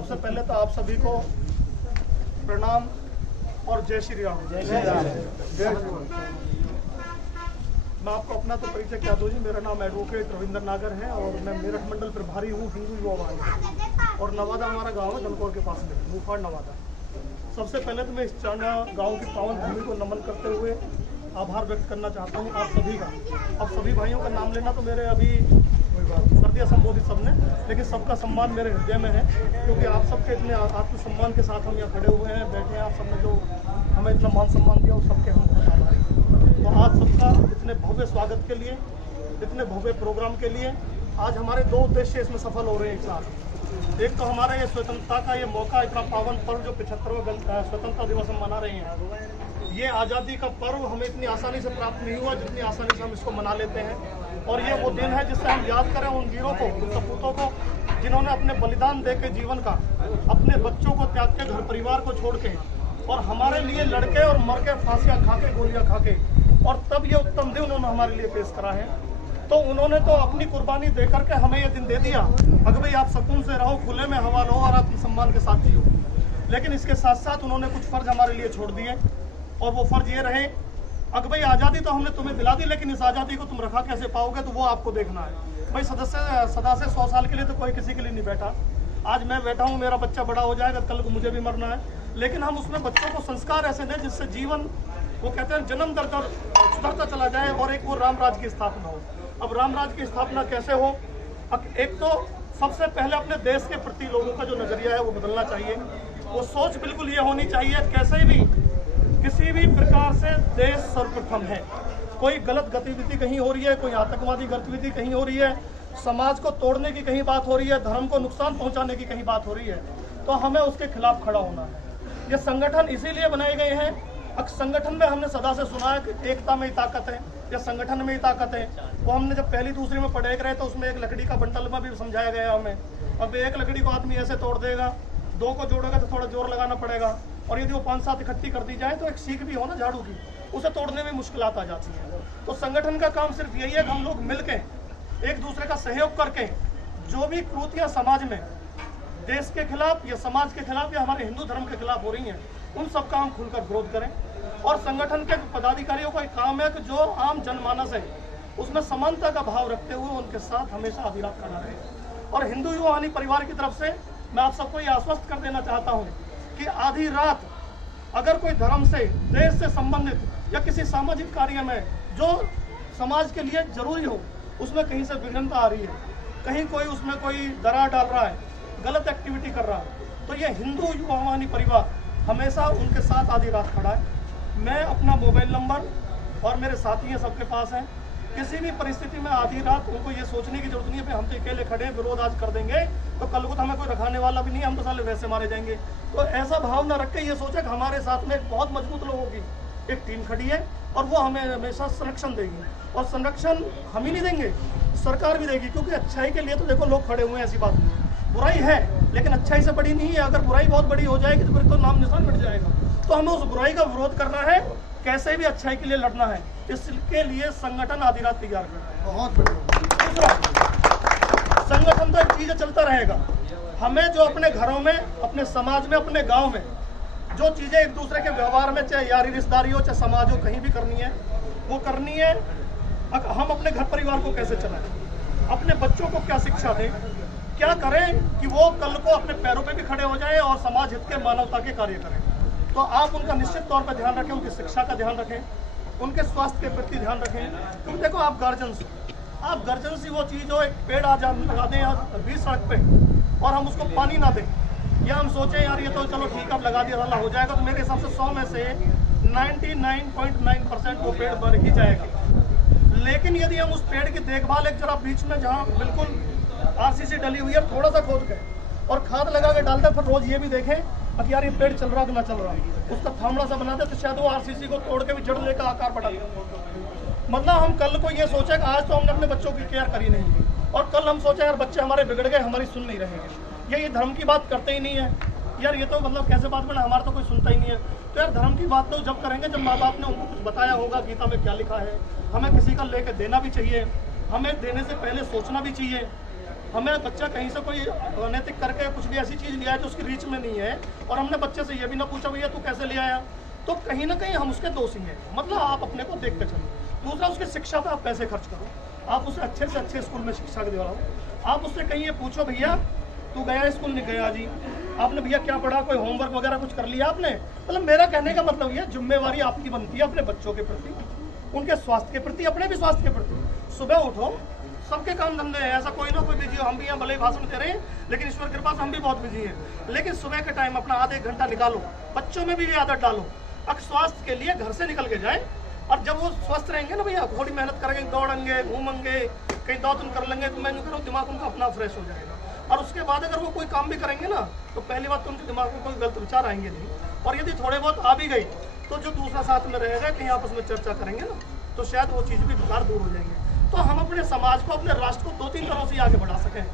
सबसे पहले तो आप सभी को प्रणाम और जय श्री राम। मैं आपको अपना तो परिचय क्या दूँ जी। मेरा नाम एडवोकेट रविंद्र नागर है और मैं मेरठ मंडल प्रभारी हूँ हिंदू युवा वाहिनी, और नवादा हमारा गांव है दलकोर के पास में, मुफाड़ नवादा। सबसे पहले तो मैं इस चांडा गांव की पावन भूमि को नमन करते हुए आभार व्यक्त करना चाहता हूँ आप सभी का। अब सभी भाइयों का नाम लेना तो मेरे अभी कर दिया संबोधित सबने, लेकिन सबका सम्मान मेरे हृदय में है, क्योंकि आप सबके इतने आत्मसम्मान के साथ हम यहाँ खड़े हुए हैं, बैठे हैं। आप सबने जो हमें इतना मान सम्मान दिया उस सबके हम बहुत आभारी हैं। तो आज सबका इतने भव्य स्वागत के लिए, इतने भव्य प्रोग्राम के लिए आज हमारे दो उद्देश्य इसमें सफल हो रहे हैं एक साथ। एक तो हमारा ये स्वतंत्रता का ये मौका, इतना पावन पर्व जो 75वां स्वतंत्रता दिवस हम मना रहे हैं, ये आज़ादी का पर्व हमें इतनी आसानी से प्राप्त नहीं हुआ जितनी आसानी से हम इसको मना लेते हैं। और ये वो दिन है जिससे हम याद करें उन वीरों को, उन सपूतों को जिन्होंने अपने बलिदान दे के जीवन का, अपने बच्चों को त्याग के, घर परिवार को छोड़ के और हमारे लिए लड़के और मर के, फांसियाँ खा के, गोलियाँ खा के, और तब ये उत्तम दिन उन्होंने हमारे लिए पेश करा है। तो उन्होंने तो अपनी कुर्बानी दे करके हमें ये दिन दे दिया, अगर भाई आप सुकून से रहो, खुले में हवा लो और आत्मसम्मान के साथ जियो। लेकिन इसके साथ साथ उन्होंने कुछ फर्ज हमारे लिए छोड़ दिए, और वो फर्ज ये रहे, अगर भाई आज़ादी तो हमने तुम्हें दिला दी, लेकिन इस आज़ादी को तुम रखा कैसे पाओगे, तो वो आपको देखना है। भाई सदा से 100 साल के लिए तो कोई किसी के लिए नहीं बैठा। आज मैं बैठा हूँ, मेरा बच्चा बड़ा हो जाएगा, कल को मुझे भी मरना है, लेकिन हम उसमें बच्चों को संस्कार ऐसे दें जिससे जीवन, वो कहते हैं जन्म दर दर सुधरता चला जाए, और एक वो राम राज की स्थापना हो। अब राम राज की स्थापना कैसे हो? एक तो सबसे पहले अपने देश के प्रति लोगों का जो नजरिया है वो बदलना चाहिए। वो सोच बिल्कुल ये होनी चाहिए, कैसे भी किसी भी प्रकार से देश सर्वप्रथम है। कोई गलत गतिविधि कहीं हो रही है, कोई आतंकवादी गतिविधि कहीं हो रही है, समाज को तोड़ने की कहीं बात हो रही है, धर्म को नुकसान पहुंचाने की कहीं बात हो रही है, तो हमें उसके खिलाफ खड़ा होना है। ये संगठन इसीलिए बनाए गए हैं। संगठन में हमने सदा से सुना है कि एकता में ही ताकत है, या संगठन में ही ताकत है। वो हमने जब पहली दूसरी में पढ़े रहे तो उसमें एक लकड़ी का बंडल में भी समझाया गया हमें। अब एक लकड़ी को आदमी ऐसे तोड़ देगा, दो को जोड़ेगा तो थोड़ा जोर लगाना पड़ेगा, और यदि वो 5-7 इकट्ठी कर दी जाए तो एक सीख भी हो ना झाड़ू की, उसे तोड़ने में मुश्किलात आ जाती है। तो संगठन का काम सिर्फ यही है कि हम लोग मिलके, एक दूसरे का सहयोग करके, जो भी कृतियाँ समाज में देश के खिलाफ या समाज के खिलाफ या हमारे हिंदू धर्म के खिलाफ हो रही हैं, उन सब का हम खुलकर विरोध करें। और संगठन के पदाधिकारियों का एक काम है कि जो आम जनमानस है उसमें समानता का भाव रखते हुए उनके साथ हमेशा आधिरात करना रहे। और हिंदू युवा वाहिनी परिवार की तरफ से मैं आप सबको ये आश्वस्त कर देना चाहता हूँ कि आधी रात अगर कोई धर्म से, देश से संबंधित या किसी सामाजिक कार्य में जो समाज के लिए जरूरी हो, उसमें कहीं से विघ्नता आ रही है, कहीं कोई उसमें कोई दरार डाल रहा है, गलत एक्टिविटी कर रहा है, तो ये हिंदू युवा वाहिनी परिवार हमेशा उनके साथ आधी रात खड़ा है। मैं अपना मोबाइल नंबर और मेरे साथी हैं सबके पास है। किसी भी परिस्थिति में आधी रात उनको ये सोचने की जरूरत नहीं है हम तो अकेले खड़े हैं, विरोध आज कर देंगे तो कल को तो हमें कोई रखाने वाला भी नहीं है, हम तो साले वैसे मारे जाएंगे। तो ऐसा भाव ना रख के ये सोचे कि हमारे साथ में एक बहुत मजबूत लोगों की एक टीम खड़ी है, और वो हमें हमेशा संरक्षण देगी। और संरक्षण हम ही नहीं देंगे, सरकार भी देगी, क्योंकि अच्छाई के लिए तो देखो लोग खड़े हुए हैं, ऐसी बात नहीं। बुराई है लेकिन अच्छाई से बड़ी नहीं है। अगर बुराई बहुत बड़ी हो जाएगी तो फिर तो नाम निशान मिट जाएगा। तो हमें उस बुराई का विरोध करना है, कैसे भी अच्छाई के लिए लड़ना है। इसके लिए संगठन आधी रात तैयार कर रहा है। बहुत बढ़िया। दूसरा, संगठन तो एक चीज चलता रहेगा। हमें जो अपने घरों में, अपने समाज में, अपने गांव में जो चीजें एक दूसरे के व्यवहार में, चाहे यारी रिश्तेदारी हो, चाहे समाज हो, कहीं भी करनी है, वो करनी है। हम अपने घर परिवार को कैसे चलाएं, अपने बच्चों को क्या शिक्षा दें, क्या करें कि वो कल को अपने पैरों पे भी खड़े हो जाएं और समाज हित के, मानवता के कार्य करें। तो आप उनका निश्चित तौर पर ध्यान रखें, उनकी शिक्षा का ध्यान रखें, उनके स्वास्थ्य के प्रति ध्यान रखें। क्योंकि देखो आप गार्जियन सी वो चीज़ हो, एक पेड़ आज हम लगा दें यार 20 सड़क पे और हम उसको पानी ना दें, या हम सोचें यार ये तो चलो ठीक है अब लगा दिया अल्लाह हो जाएगा, तो मेरे हिसाब से 100 में से 99.9% वो पेड़ मर ही जाएगा। लेकिन यदि हम उस पेड़ की देखभाल एक जरा बीच में जहाँ बिल्कुल RCC डली हुई है, थोड़ा सा खोद के और खाद लगा के डालते, फिर रोज ये भी देखें कि यार ये पेड़ चल रहा कि ना चल रहा, उसका थामड़ा सा बनाते तो शायद वो RCC को तोड़ के भी जड़ लेकर आकार बढ़ा देते। मतलब हम कल को ये सोचे कि आज तो हमने अपने बच्चों की केयर करी नहीं, और कल हम सोचे यार बच्चे हमारे बिगड़ गए, हमारी सुन नहीं रहेंगे, ये धर्म की बात करते ही नहीं है यार, ये तो मतलब कैसे बात बना, हमारा तो कोई सुनता ही नहीं है। तो यार धर्म की बात तो जब करेंगे जब माँ बाप ने उनको कुछ बताया होगा, गीता में क्या लिखा है, हमें किसी का लेके देना भी चाहिए, हमें देने से पहले सोचना भी चाहिए। हमें बच्चा कहीं से कोई अनैतिक करके कुछ भी ऐसी चीज़ लिया है जो उसकी रीच में नहीं है, और हमने बच्चे से ये भी ना पूछा भैया तू कैसे ले आया, तो कहीं ना कहीं हम उसके दोषी हैं। मतलब आप अपने को देख के चलो। दूसरा, उसकी शिक्षा पे आप पैसे खर्च करो, आप उसे अच्छे से अच्छे स्कूल में शिक्षा दिलाओ। आप उससे कहीं ये पूछो भैया तू गया स्कूल नहीं गया जी, आपने भैया क्या पढ़ा, कोई होमवर्क वगैरह कुछ कर लिया आपने। मतलब मेरा कहने का मतलब ये जिम्मेवारी आपकी बनती है अपने बच्चों के प्रति, उनके स्वास्थ्य के प्रति, अपने भी स्वास्थ्य के प्रति। सुबह उठो, सबके काम धंधे हैं, ऐसा कोई ना कोई बिजी हो। हम भी यहाँ भले ही भाषण दे रहे हैं, लेकिन ईश्वर की कृपा से हम भी बहुत बिजी हैं। लेकिन सुबह के टाइम अपना आधे घंटा निकालो, बच्चों में भी ये आदत डालो, अगर स्वास्थ्य के लिए घर से निकल के जाए। और जब वो स्वस्थ रहेंगे ना भैया, थोड़ी मेहनत करेंगे, दौड़ेंगे, घूमेंगे, कहीं दौड़ कर लेंगे, तो मैं नहीं करूँ, दिमाग उनका अपना फ्रेश हो जाएगा। और उसके बाद अगर वो कोई काम भी करेंगे ना, तो पहली बात तो उनके दिमाग में कोई गलत विचार आएंगे नहीं। और यदि थोड़े बहुत आ भी गई, तो जो दूसरा साथ में रहेगा, कहीं आपस में चर्चा करेंगे ना, तो शायद वो चीज़ भी बेकार दूर हो जाएंगे। तो हम अपने समाज को, अपने राष्ट्र को 2-3 तरह से आगे बढ़ा सकें।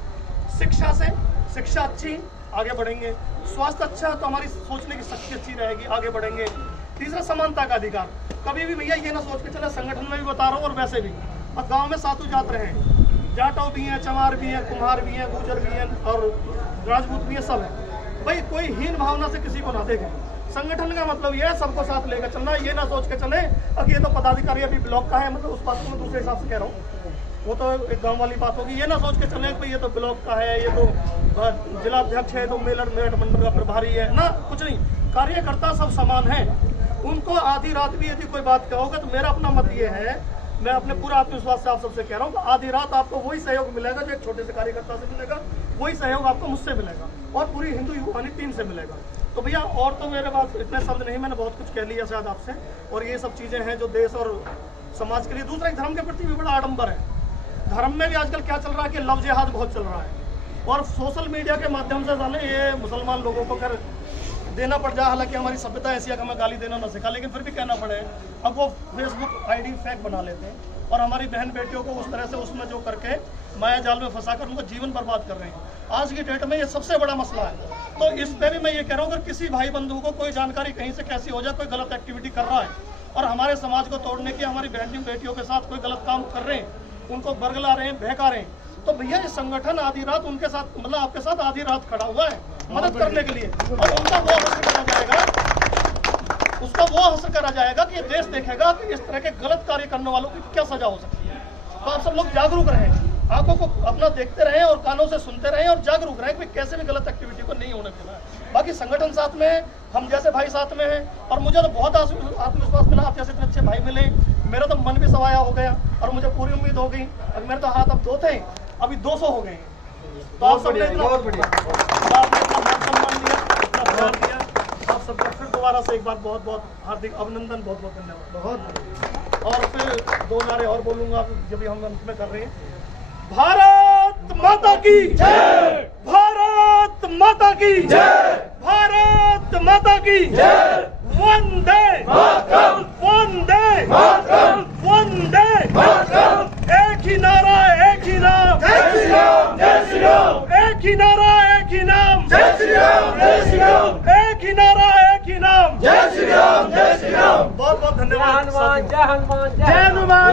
शिक्षा से, शिक्षा अच्छी, आगे बढ़ेंगे। स्वास्थ्य अच्छा तो हमारी सोचने की शक्ति अच्छी रहेगी, आगे बढ़ेंगे। तीसरा, समानता का अधिकार। कभी भी भैया ये ना सोच के चले, संगठन में भी बता रहा हूँ और वैसे भी, और गाँव में सातों जात रहे हैं, जाटो भी हैं, चमार भी हैं, कुम्हार भी हैं, गुर्जर भी हैं और राजपूत भी हैं, सब है। भाई कोई हीन भावना से किसी को ना देखें। संगठन का मतलब ये है सबको साथ लेकर चलना। ये ना सोच के चले अब ये तो पदाधिकारी अभी ब्लॉक का है, मतलब उस बात को मैं दूसरे हिसाब से कह रहा हूँ, वो तो एक गांव वाली बात होगी। ये ना सोच के चले भाई ये तो ब्लॉक का है, ये तो जिलाध्यक्ष है, तो मेरठ मंडल का प्रभारी है ना, कुछ नहीं। कार्यकर्ता सब समान है। उनको आधी रात भी यदि कोई बात कहोगे तो मेरा अपना मत ये है, मैं अपने पूरा आत्मविश्वास से आप सबसे कह रहा हूँ, आधी रात आपको वही सहयोग मिलेगा जो एक छोटे से कार्यकर्ता से मिलेगा, वही सहयोग आपको मुझसे मिलेगा और पूरी हिंदू युवानी टीम से मिलेगा। तो भैया और तो मेरे पास इतने शब्द नहीं, मैंने बहुत कुछ कह लिया शायद आपसे। और ये सब चीज़ें हैं जो देश और समाज के लिए। दूसरा, एक धर्म के प्रति भी बड़ा आडंबर है। धर्म में भी आजकल क्या चल रहा है कि लव जिहाद बहुत चल रहा है, और सोशल मीडिया के माध्यम से जाने ये मुसलमान लोगों को कर देना पड़ जाए। हालांकि हमारी सभ्यता ऐसी है कि हमें गाली देना ना सीखा, लेकिन फिर भी कहना पड़े। अब वो फेसबुक आईडी फेक बना लेते हैं और हमारी बहन बेटियों को उस तरह से उसमें जो करके माया जाल में फंसा कर उनका जीवन बर्बाद कर रहे हैं। आज की डेट में ये सबसे बड़ा मसला है। तो इस पे भी मैं ये कह रहा हूँ, अगर किसी भाई बंधु को कोई जानकारी कहीं से कैसी हो जाए, कोई गलत एक्टिविटी कर रहा है और हमारे समाज को तोड़ने की, हमारी बहन बेटियों के साथ कोई गलत काम कर रहे हैं, उनको बरगला रहे हैं, बहका रहे हैं, तो भैया ये संगठन आधी रात उनके साथ, मतलब आपके साथ आधी रात खड़ा हुआ है मदद करने के लिए। और उनका वो हासिल करा जाएगा, उसका वो हासिल करा जाएगा कि देश देखेगा कि इस तरह के गलत कार्य करने वालों की क्या सजा हो सकती है। तो आप सब लोग जागरूक रहें, आंखों को अपना देखते रहें और कानों से सुनते रहें और जागरूक रहें कि कैसे भी गलत एक्टिविटी को नहीं होने देना है। बाकी संगठन साथ में है, हम जैसे भाई साथ में हैं, और मुझे तो बहुत आत्मविश्वास मिला, आप जैसे इतने अच्छे भाई मिले, मेरा तो मन भी सवाया हो गया और मुझे पूरी उम्मीद हो गई। अब मेरे तो हाथ अब 2 थे, अभी 200 हो गए। तो आप सबने बहुत बढ़िया मान सम्मान दिया, इतना प्यार दिया, आप सबका फिर दोबारा से एक बार बहुत बहुत हार्दिक अभिनंदन, बहुत बहुत धन्यवाद। बहुत और फिर 2 नारे और बोलूंगा जब भी हम अंत में कर रहे हैं। भारत माता की जय, भारत माता की जय, भारत माता की जय, वंदे मातरम, वंदे मातरम, वंदे मातरम। एक ही नारा, एक ही नाम, जय श्री राम, जय श्री राम। एक ही नारा, एक ही नाम, जय श्री राम, जय श्री राम। एक ही नारा, एक ही नाम, जय श्री राम, जय श्री राम। बहुत बहुत धन्यवाद। जय हनुमान, जय हनुमान, जय हनुमान।